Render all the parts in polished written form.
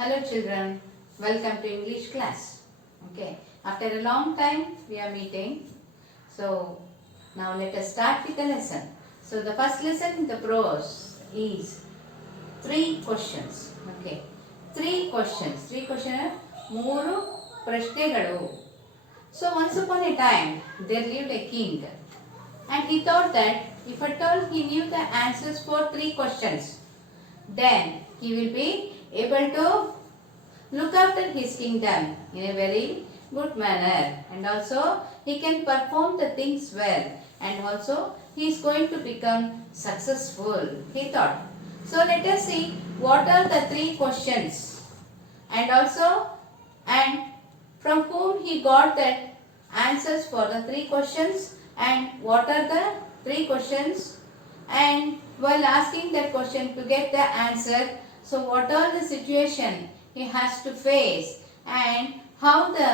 Hello children, welcome to English class. Okay, after a long time we are meeting. So now let us start with the lesson. So the first lesson in the prose is three questions. Okay, three questions. Three questions. ಮೂರು ಪ್ರಶ್ನೆಗಳು. So once upon a time there lived a king, and he thought that if at all he knew the answers for three questions, then he will be able to look after his kingdom in a very good manner, and also he can perform the things well, and also he is going to become successful, he thought. So let us see what are the three questions, and also and from whom he got that answers for the three questions, and what are the three questions, and while asking that question to get the answer, so what are the situation he has to face, and how the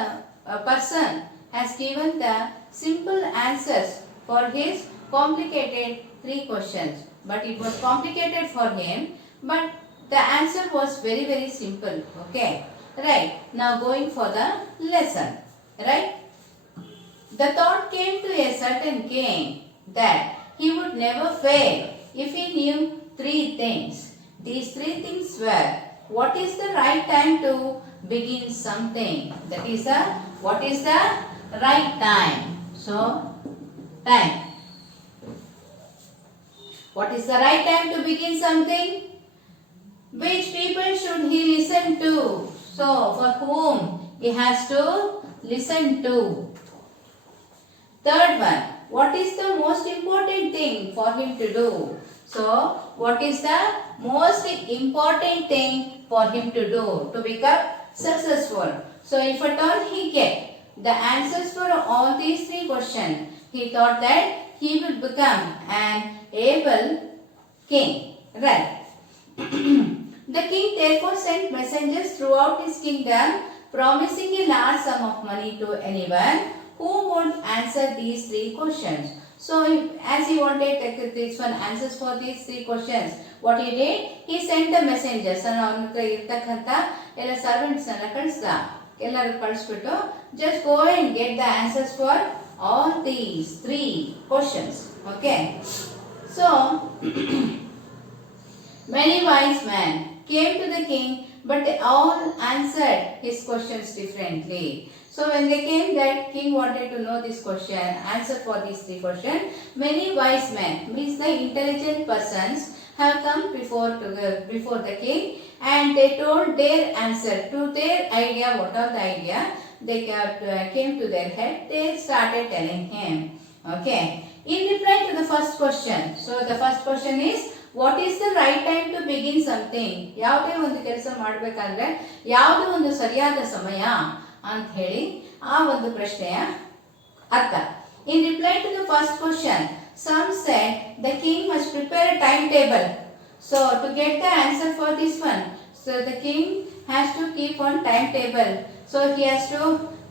person has given the simple answers for his complicated three questions. But it was complicated for him, but the answer was very simple. Okay, right. Now going for the lesson, right. The thought came to a certain king that he would never fail if he knew three things. These three things were: what is the right time to begin something? That is what is the right time? So, time. What is the right time to begin something? Which people should he listen to? So, for whom he has to listen to? Third one, what is the most important thing for him to do? So, what is the most important thing for him to do to become successful? So, if at all he get the answers for all these three questions, he thought that he will become an able king, right? The king therefore sent messengers throughout his kingdom, promising a large sum of money to anyone who would answer these three questions. So, as he wanted this one answers for these three questions, what he did? He sent the messengers. ಅವನ ಹತ್ರ ಇರ್ತಕ್ಕಂಥ ಎಲ್ಲ servants ಎಲ್ಲ ಕಳಿಸ್ದ. ಎಲ್ಲರೂ ಕಳಿಸ್ಬಿಟ್ಟು just go and get the answers for all these three questions. Okay. So, many wise men came to the king, but they all answered his questions differently. So when they came, that king wanted to know this question, answer for these three questions. Many wise men, means the intelligent persons, have come before the king, and they told their answer to their idea. What are the idea? They came to their head. They started telling him. Okay. In reply to the first question, so the first question is, what is the right time to begin something? ಯಾವುದೇ ಒಂದು ಕೆಲಸ ಮಾಡಬೇಕಾದ್ರೆ ಯಾವುದು ಒಂದು ಸರಿಯಾದ ಸಮಯ ಅಂತ ಹೇಳಿ ಆ ಒಂದು ಪ್ರಶ್ನೆಯ ಅರ್ಥ. In reply to the first question, some said the king must prepare a timetable. So to get the answer for this one, so the king has to keep on timetable. So he has to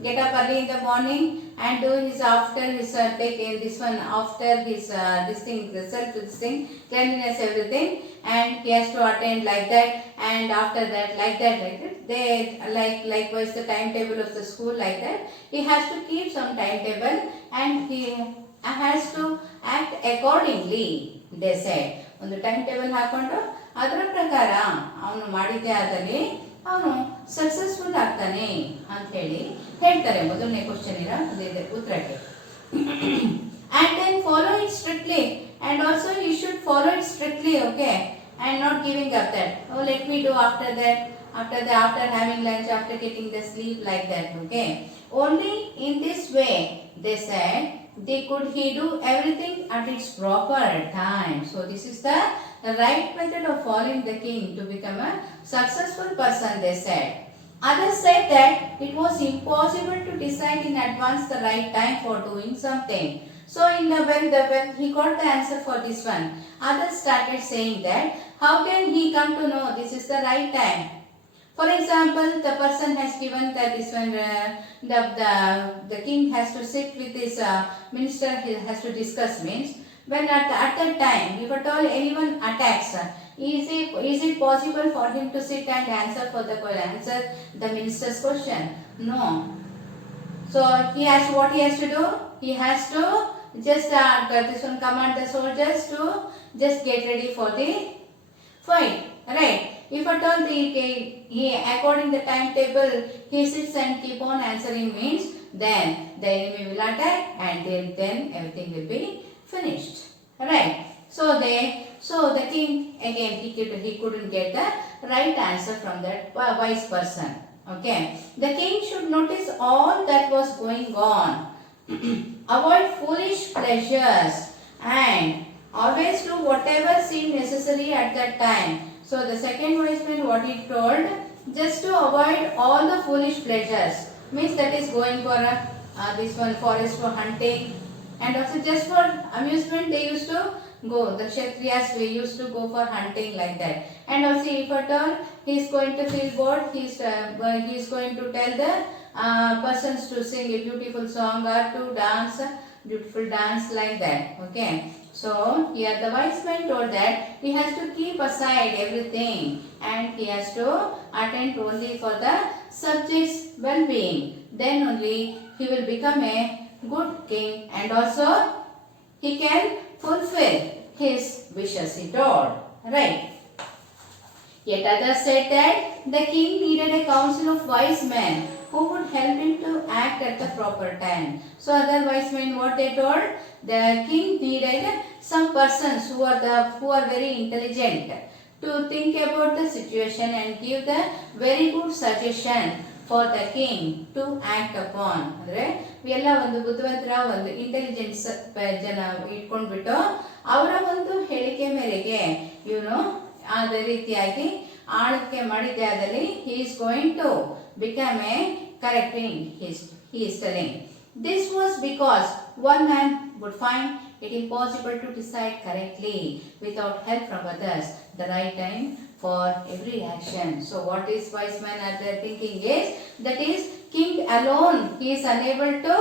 get up early in the morning and do his after his take this one after his this thing result this thing cleanliness everything, and he has to attend like that, and after that like that they likewise the timetable of the school like that he has to keep some timetable, and he has to act accordingly. They said ಒಂದು time table ಹಾಕೊಂಡು ಅದರ ಪ್ರಕಾರ ಅವನು ಮಾಡಿದ್ದೇ ಆದಲ್ಲಿ ಅವನು successful ಆಗ್ತಾನೆ ಅಂತ ಹೇಳಿ ಹೇಳ್ತಾರೆ ಮೊದಲನೇ ಕ್ವಶನ್ ಇರೋ ಉತ್ತರಕ್ಕೆ. And then follow it strictly, and also you should follow it strictly, okay, and not giving up that, oh let me do after that, after having lunch, after getting the sleep like that, okay. Only in this way, they said, he do everything at its proper time. So this is the right method of following the king to become a successful person, they said. Others said that it was impossible to decide in advance the right time for doing something. So when he got the answer for this one, others started saying that how can he come to know this is the right time? For example, the person has given that this one the king has to sit with his minister, he has to discuss, means when at that time if at all anyone attacks Is it possible for him to sit and answer the minister's question? No. So what he has to do? He has to just this one command the soldiers to just get ready for the fight, right? If at all he according the timetable he sits and keep on answering means then the enemy will attack and then everything will be finished, right? So the king again he couldn't get the right answer from that wise person. Okay, the king should notice all that was going on, avoid foolish pleasures, and always do whatever seemed necessary at that time. So the second wise man, what he told, just to avoid all the foolish pleasures, means that is going for this one forest for hunting, and also just for amusement they used to go. The Kshatriyas we used to go for hunting like that. And also if at all he is going to feel bored, he is going to tell the persons to sing a beautiful song or to dance beautiful dance like that. Okay. So here the wise man told that he has to keep aside everything and he has to attend only for the subject's well-being. Then only he will become a good king and also he can fulfill his wishes, he told. Right. Yet others said that the king needed a council of wise men who would help him to act at the proper time. So other wise men, what they told, the king needed some persons who are very intelligent to think about the situation and give the very good suggestion for the king to act upon. ಅಂದ್ರೆ ಇವೆಲ್ಲ ಒಂದು ಬುದ್ಧಿವಂತರ ಒಂದು intelligence ಜನ ಇಟ್ಕೊಂಡ್ಬಿಟ್ಟು ಅವರ ಒಂದು ಹೇಳಿಕೆ ಮೇರೆಗೆ ಇವನು ಅದೇ ರೀತಿಯಾಗಿ ಆಳ್ವಿಕೆ ಮಾಡಿದ್ದೆ ಆದಲ್ಲಿ he is going to become a correcting he is telling. This was because one man would find it impossible to decide correctly without help from others the right time for every action. So what is wise man are they thinking is, that is king alone he is unable to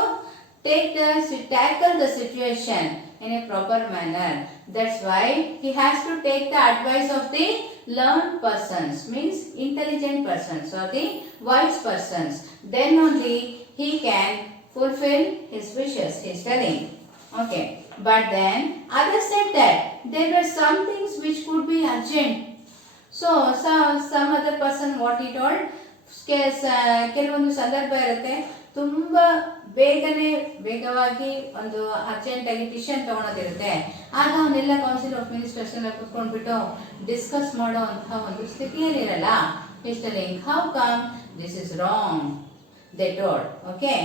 tackle the situation in a proper manner. That's why he has to take the advice of the learned persons, means intelligent persons or the wise persons. Then only he can fulfill his wishes, he is telling. Okay. But then others said that there were some things which could be urgent. So some other person what he told, ಕೆಲವೊಂದು ಸಂದರ್ಭ ಇರುತ್ತೆ ತುಂಬ ವೇಗವಾಗಿ ಒಂದು urgent ಆಗಿ decision ತಗೊಳೋದಿರುತ್ತೆ. ಆಗ ಅವನ್ನೆಲ್ಲ council of ministers ಎಲ್ಲ ಕುತ್ಕೊಂಡ್ಬಿಟ್ಟು ಡಿಸ್ಕಸ್ ಮಾಡೋ ಅಂತಹ ಒಂದು ಸ್ಥಿತಿಯಲ್ಲಿ ಇರಲ್ಲ. He's telling how come this is wrong, they told. Okay,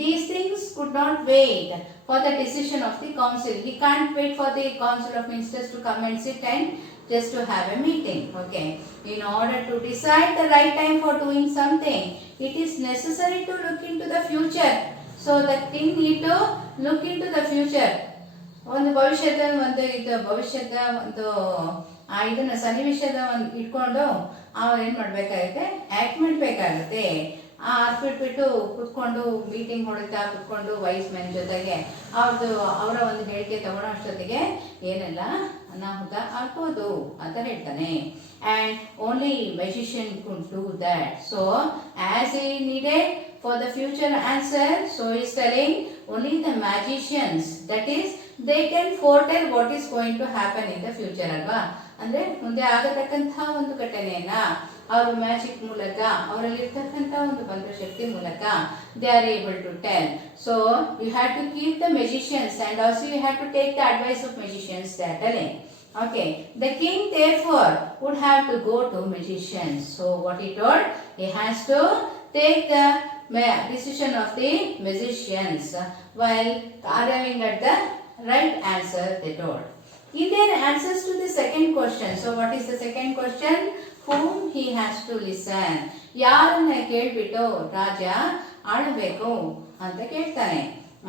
these things could not wait for the decision of the council. He can't wait for the council of ministers to come and sit and just to have a meeting. Okay, in order to decide the right time for doing something, it is necessary to look into the future. So the king need to look into the future. ಒಂದು ಭವಿಷ್ಯದ ಒಂದು ಇದನ್ನ ಸನ್ನಿವೇಶದ ಒಂದು ಇಟ್ಕೊಂಡು ಅವ್ರು ಏನ್ ಮಾಡ್ಬೇಕಾಗುತ್ತೆ, ಆಕ್ಟ್ ಮಾಡಬೇಕಾಗುತ್ತೆ. ಬಿಟ್ಬಿಟ್ಟು ಕುತ್ಕೊಂಡು ಮೀಟಿಂಗ್ ಹೊಡಿತಾ ಕುತ್ಕೊಂಡು ವೈಸ್ ಮೆನ್ ಜೊತೆಗೆ ಅವರ ಒಂದು ಹೇಳಿಕೆ ತಗೊಳ್ಳೋ ಅಷ್ಟೊತ್ತಿಗೆ ಏನೆಲ್ಲ ಅನಾಹುತ ಆಗ್ಬೋದು ಅಂತ ಹೇಳ್ತಾನೆ. And only magician could do that. So as he needed for the future answer, so he is telling only the magicians, that is they can foretell what is going to happen in the future ಅಲ್ವಾ. ಅಂದ್ರೆ ಮುಂದೆ ಆಗತಕ್ಕಂತಹ ಒಂದು ಘಟನೆಯನ್ನ ಅವರು magic ಮೂಲಕ ಅವರಲ್ಲಿರ್ತಕ್ಕಂಥ ಒಂದು ಮಂತ್ರಶಕ್ತಿ ಮೂಲಕ they are able to tell. So you have to keep the magicians and also you have to take the advice of magicians, they are telling. Okay, the king therefore would have to go to magicians. So what he told, he has to take the decision of the magicians while arriving at the right answer, they told. In their answers to the second question, so what is the second question? Whom he has to listen. ಯಾರನ್ನ ಕೇಳ್ಬಿಟ್ಟು ರಾಜ ಆಳಬೇಕು ಅಂತ ಕೇಳ್ತಾನೆ.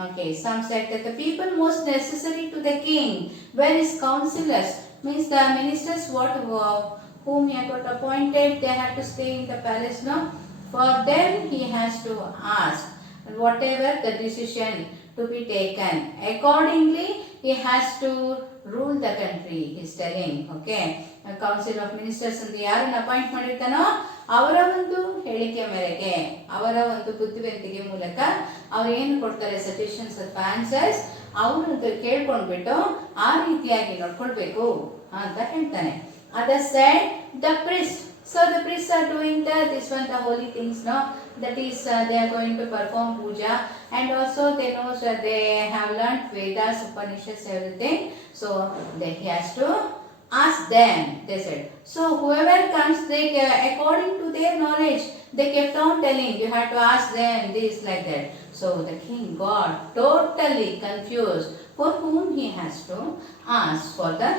Okay, some said that the people most necessary to the king were his counselors, means the ministers whom he had got appointed, they had to stay in the palace now. For them he has to ask whatever the decision to be taken. Accordingly he has to rule the country, he is telling. Okay, council of ministers ಅಂತ ಯಾರನ್ನ appoint ಮಾಡಿರ್ತಾನೋ ಅವರ ಒಂದು ಹೇಳಿಕೆ ಮೇರೆಗೆ, ಅವರ ಒಂದು ಬುದ್ಧಿವಂತಿಕೆ ಮೂಲಕ ಅವ್ರು ಏನು ಕೊಡ್ತಾರೆ ಸಜೆಷನ್ಸ್ ಅಥವಾ ಆನ್ಸರ್ಸ್ ಅವರು ಕೇಳ್ಕೊಂಡ್ಬಿಟ್ಟು ಆ ರೀತಿಯಾಗಿ ನೋಡ್ಕೊಳ್ಬೇಕು ಅಂತ ಹೇಳ್ತಾನೆ. Others said the priest. So the priests are doing this one, the holy things, no? That is, they are going to perform puja, and also they know that they have learnt Vedas, Upanishads, everything. So he has to ask them. They said. So whoever comes, they according to their knowledge, they kept on telling you have to ask them this like that. So the king got totally confused for whom he has to ask for the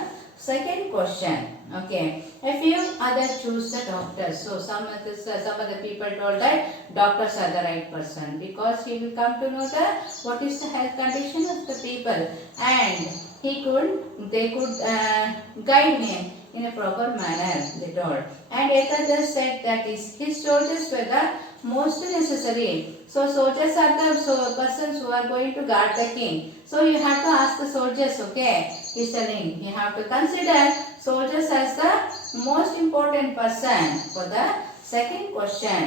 second question. Okay, a few others choose the doctors. So some of the people told that doctors are the right person because he will come to know what is the health condition of the people, and they could guide him in a proper manner, they told. And others said that his soldiers were the most necessary. So soldiers are the persons who are going to guard the king. So you have to ask the soldiers, okay? He's telling you have to consider soldiers as the most important person for the second question.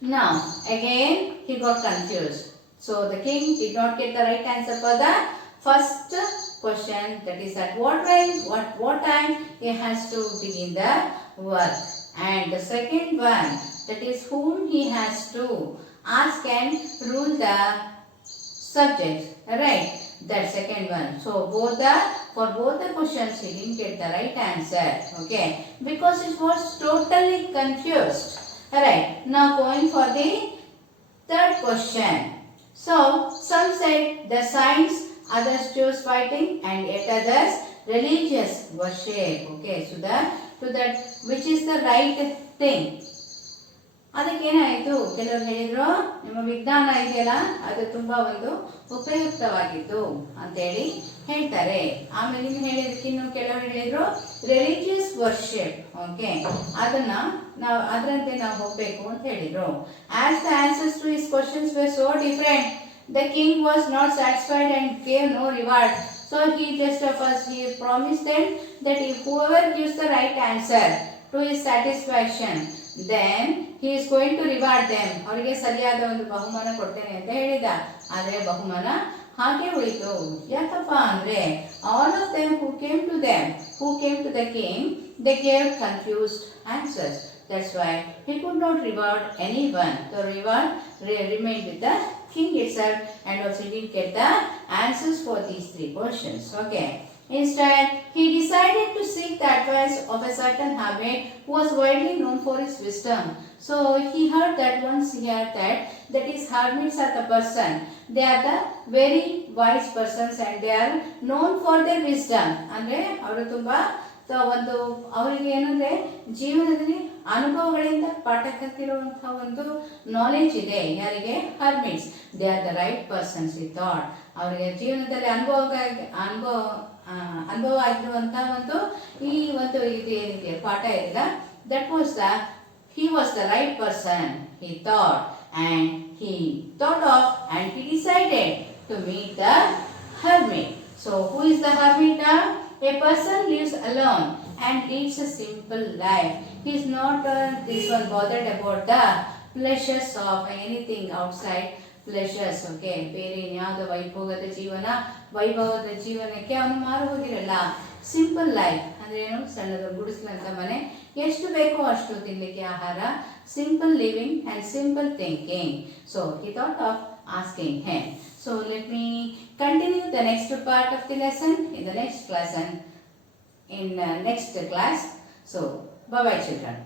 Now again he got confused. So the king did not get the right answer for the first question, that is at what time he has to begin the work, and the second one, that is whom he has to ask and rule the subjects, right? That second one. So for both the questions he didn't get the right answer, okay, because he was totally confused. Alright, now going for the third question. So some said the science, others choose fighting, and yet others religious worship. Okay, so that which is the right thing. ಅದಕ್ಕೇನಾಯಿತು, ಕೆಲವರು ಹೇಳಿದ್ರು ನಿಮ್ಮ ವಿಜ್ಞಾನ ಇದೆಯಲ್ಲ ಅದು ತುಂಬಾ ಒಂದು ಉಪಯುಕ್ತವಾಗಿತ್ತು ಅಂತೇಳಿ ಹೇಳ್ತಾರೆ. ಆಮೇಲೆ ಇನ್ನು ಕೆಲವರು ಹೇಳಿದ್ರು ರಿಲಿಜಿಯಸ್ ವರ್ಷಿಪ್. ಓಕೆ, ಅದರಂತೆ ನಾವು ಹೋಗ್ಬೇಕು ಅಂತ ಹೇಳಿದ್ರು. As the answers to his questions were so different, the king was not satisfied and gave no reward. So he promised them that if whoever gives the right answer to his satisfaction, then he is going to reward them. ಅವರಿಗೆ ಸರಿಯಾದ ಒಂದು ಬಹುಮಾನ ಕೊಡ್ತೇನೆ ಅಂತ ಹೇಳಿದ. ಆದರೆ ಬಹುಮಾನ ಹಾಗೆ ಉಳಿತು. ಯಾಕಪ್ಪ ಅಂದ್ರೆ all of them who came to the king, they gave confused answers. That's why he could not reward anyone. The reward remained with the king itself, and also he didn't get the answers for these three questions. Okay. Instead, he decided to seek the advice of a certain hermit who was widely known for his wisdom. So he heard that that is hermits are the person. They are the very wise persons and they are known for their wisdom. ಅಂದ್ರೆ ಅವರು ತುಂಬಾ ಒಂದು ಅವರಿಗೆ ಏನಂದ್ರೆ ಜೀವನದಲ್ಲಿ ಅನುಭವಗಳಿಂದ ಪಾಠ ಕಲಿತಿರುವಂತಹ ಒಂದು knowledge ಇದೆ. ಯಾರಿಗೆ? Hermits. They are the right persons ಈ ಥಾಟ್. ಅವರಿಗೆ ಜೀವನದಲ್ಲಿ ಅನುಭವ ಆಗಿರುವಂತಹ ಒಂದು ಈ ಒಂದು ಇದು ಏನಿದೆ ಪಾಠ ಇದೆಯಲ್ಲ, that was he was the right person, he thought, and he thought of and he decided to meet the hermit. So who is the hermit? A person lives alone and leads a simple life. He is not this one bothered about the pleasures of anything outside pleasures. Okay, ಬೇರೆ ಇನ್ಯಾವುದೋ ವೈಭವದ ಜೀವನಕ್ಕೆ ಅವನು ಮಾರು ಹೋಗಿರಲ್ಲ. Simple life ಅಂದ್ರೆ ಏನು? ಸಣ್ಣದ ಗುಡಿಸ್ಲಂತ ಮನೆ, ಎಷ್ಟು ಬೇಕೋ ಅಷ್ಟು ತಿನ್ಲಿಕ್ಕೆ ಆಹಾರ, simple living and simple thinking. So he thought of asking him. So let me continue the next part of the lesson in the next class. So bye bye children.